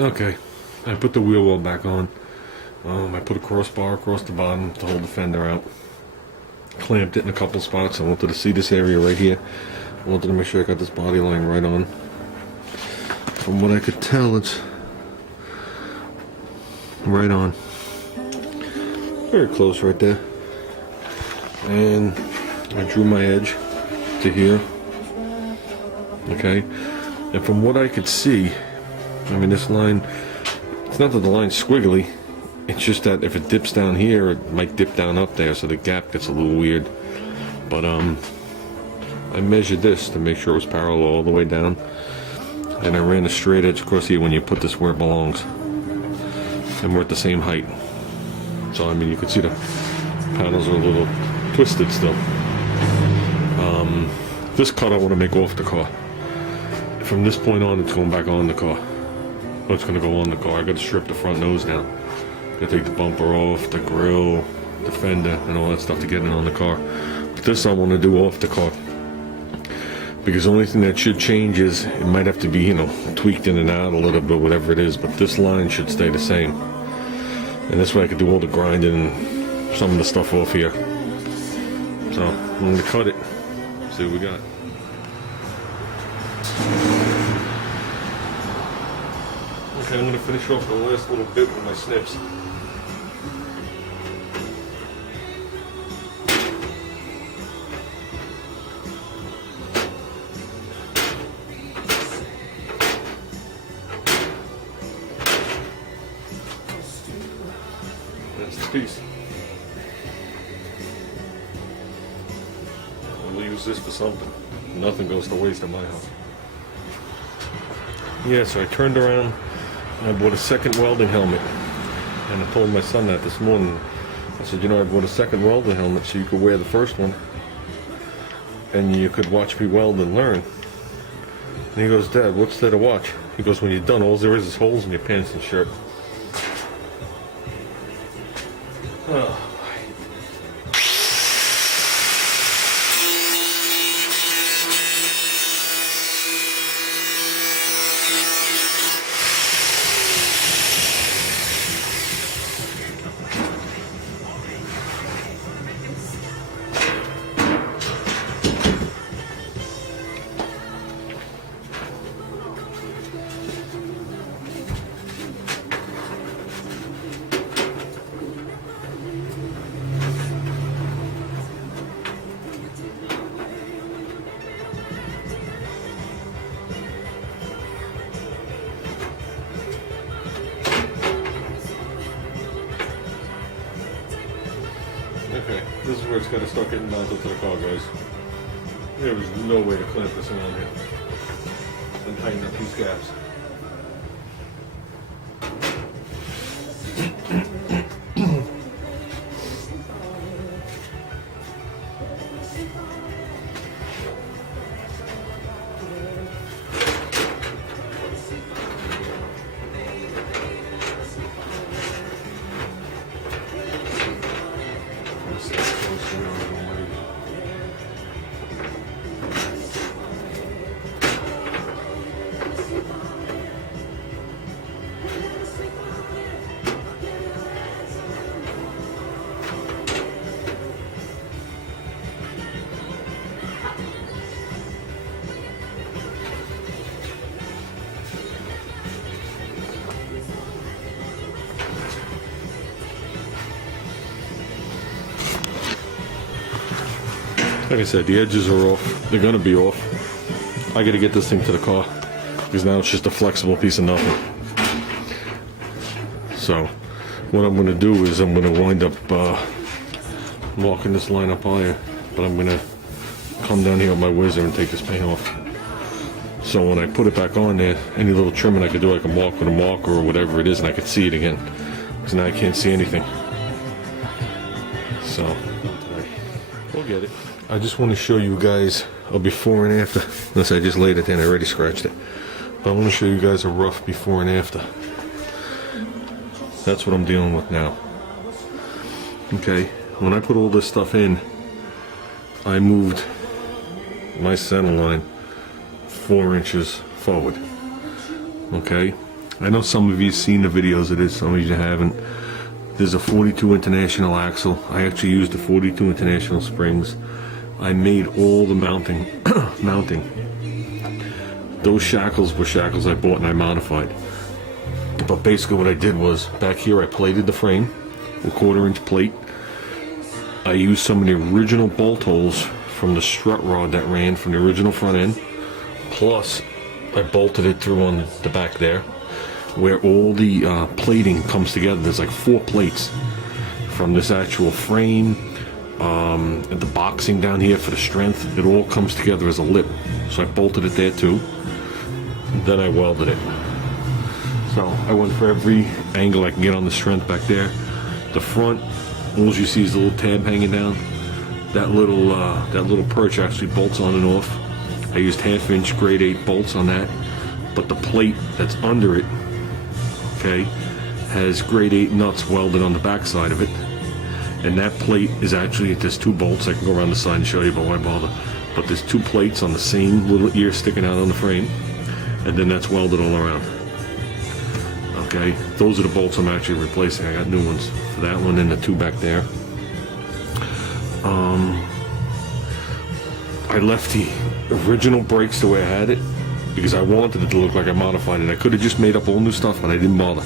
Okay, I put the wheel well back on. I put a crossbar across the bottom to hold the fender out. Clamped it in a couple spots. I wanted to see this area right here. I wanted to make sure I got this body line right on. From what I could tell, it's right on. Very close right there. And I drew my edge to here. Okay, and from what I could see, I mean, this line, it's not that the line's squiggly, it's just that if it dips down here, it might dip down up there, so the gap gets a little weird. But I measured this to make sure it was parallel all the way down, and I ran a straight edge across here when you put this where it belongs, and we're at the same height. So I mean, you can see the panels are a little twisted still. This cut I want to make off the car. From this point on, it's going back on the car. Oh, it's going to go on the car. I got to strip the front nose down. Got to take the bumper off, the grill, the fender, and all that stuff to get it on the car. But this I want to do off the car, because the only thing that should change is it might have to be, you know, tweaked in and out a little bit, whatever it is. But this line should stay the same, and this way I could do all the grinding and some of the stuff off here. So I'm going to cut it. See what we got. Okay, I'm going to finish off the last little bit with my snips. That's the piece. We'll use this for something. Nothing goes to waste in my house. Yeah, so I turned around. I bought a second welding helmet, and I told my son that this morning. I said, you know, I bought a second welding helmet so you could wear the first one and you could watch me weld and learn. And he goes, Dad, what's there to watch? He goes, when you're done, all there is holes in your pants and shirt. Oh. Okay, this is where it's got to start getting mounted to the car, guys. There is no way to clamp this around here and tighten up these gaps. Like I said, the edges are off. They're gonna be off. I gotta get this thing to the car, because now it's just a flexible piece of nothing. So what I'm gonna do is I'm gonna wind up walking this line up higher, but I'm gonna come down here with my whizzer and take this paint off. So when I put it back on there, any little trimming I could do, I can walk with a marker or whatever it is, and I could see it again. Because now I can't see anything. So we'll get it. I just want to show you guys a before and after. Unless I just laid it there and I already scratched it. But I want to show you guys a rough before and after. That's what I'm dealing with now. Okay, when I put all this stuff in, I moved my center line 4 inches forward. Okay, I know some of you seen the videos of this, some of you haven't. There's a 42 International axle. I actually used the 42 International springs. I made all the mounting. Those shackles were shackles I bought and I modified. But basically what I did was, back here I plated the frame, a 1/4-inch plate. I used some of the original bolt holes from the strut rod that ran from the original front end. Plus, I bolted it through on the back there, where all the plating comes together. There's like 4 plates from this actual frame, and the boxing down here for the strength. It all comes together as a lip. So I bolted it there too. Then I welded it. So I went for every angle I can get on the strength back there. The front, all you see is the little tab hanging down. That little perch actually bolts on and off. I used 1/2-inch grade 8 bolts on that. But the plate that's under it, okay, has grade 8 nuts welded on the back side of it. And that plate is actually, there's 2 bolts. I can go around the side and show you, but why bother? But there's 2 plates on the same little ear sticking out on the frame. And then that's welded all around. Okay, those are the bolts I'm actually replacing. I got new ones for that one and the 2 back there. I left the original brakes the way I had it because I wanted it to look like I modified it. I could have just made up all new stuff, but I didn't bother.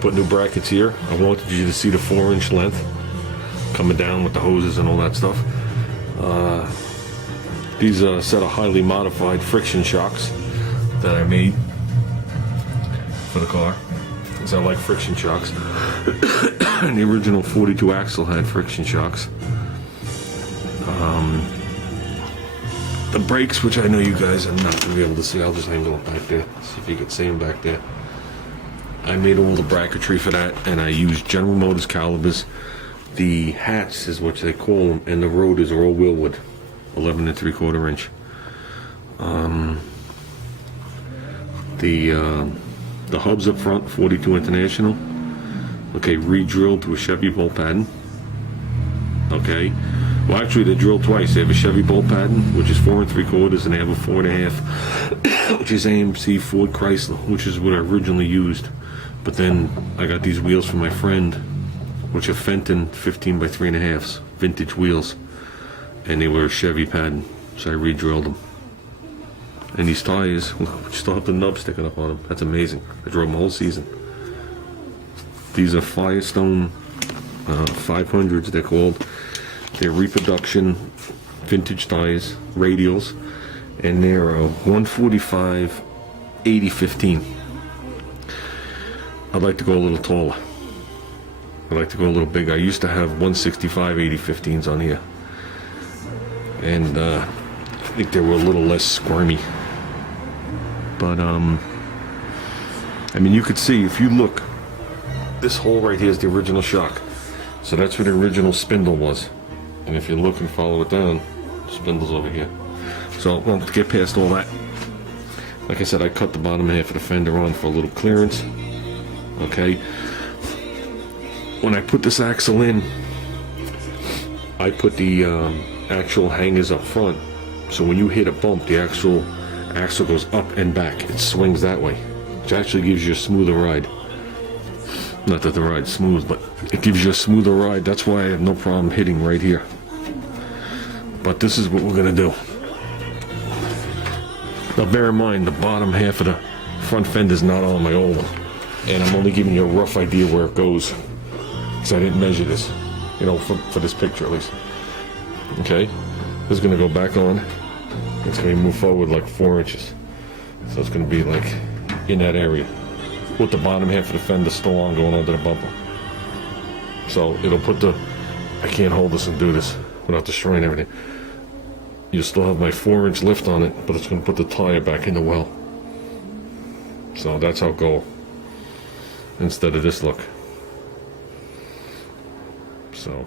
Put new brackets here. I wanted you to see the 4-inch length coming down with the hoses and all that stuff. These are a set of highly modified friction shocks that I made for the car, because I like friction shocks. And the original 42 axle had friction shocks. The brakes, which I know you guys are not going to be able to see, I'll just angle it back there, see if you can see them back there. I made all the bracketry for that, and I used General Motors calibers. The hats is what they call them, and the rotors are all Willwood, 11 3/4 inch. The hubs up front, 42 International. Okay, re-drilled to a Chevy bolt pattern. Okay. Well, actually, they're drilled twice. They have a Chevy bolt pattern, which is 4 3/4, and they have a 4 1/2, which is AMC Ford Chrysler, which is what I originally used. But then I got these wheels from my friend, which are Fenton 15 by 3 1/2s, vintage wheels, and they were a Chevy pattern, so I re-drilled them. And these tires, which still have the nub sticking up on them, that's amazing. I drove them the whole season. These are Firestone 500s, they're called. They're reproduction vintage tires, radials, and they're 145 80/15. I'd like to go a little taller. I'd like to go a little bigger. I used to have 165 80/15s on here, and I think they were a little less squirmy. But I mean, you could see if you look, this hole right here is the original shock, so that's where the original spindle was. And if you look and follow it down, the spindle's over here. So, well, to get past all that, like I said, I cut the bottom half of the fender on for a little clearance. Okay. When I put this axle in, I put the actual hangers up front. So when you hit a bump, the actual axle goes up and back. It swings that way, which actually gives you a smoother ride. Not that the ride's smooth, but it gives you a smoother ride. That's why I have no problem hitting right here. But this is what we're gonna do. Now bear in mind, the bottom half of the front fender is not on my old one, and I'm only giving you a rough idea where it goes, because I didn't measure this, you know, for this picture at least. Okay, this is gonna go back on. It's gonna move forward like 4 inches, so it's gonna be like in that area, with the bottom half of the fender still on, going under the bumper. So it'll put the, I can't hold this and do this without destroying everything. You still have my 4-inch lift on it, but it's going to put the tire back in the well. So that's how it'll go, instead of this look. So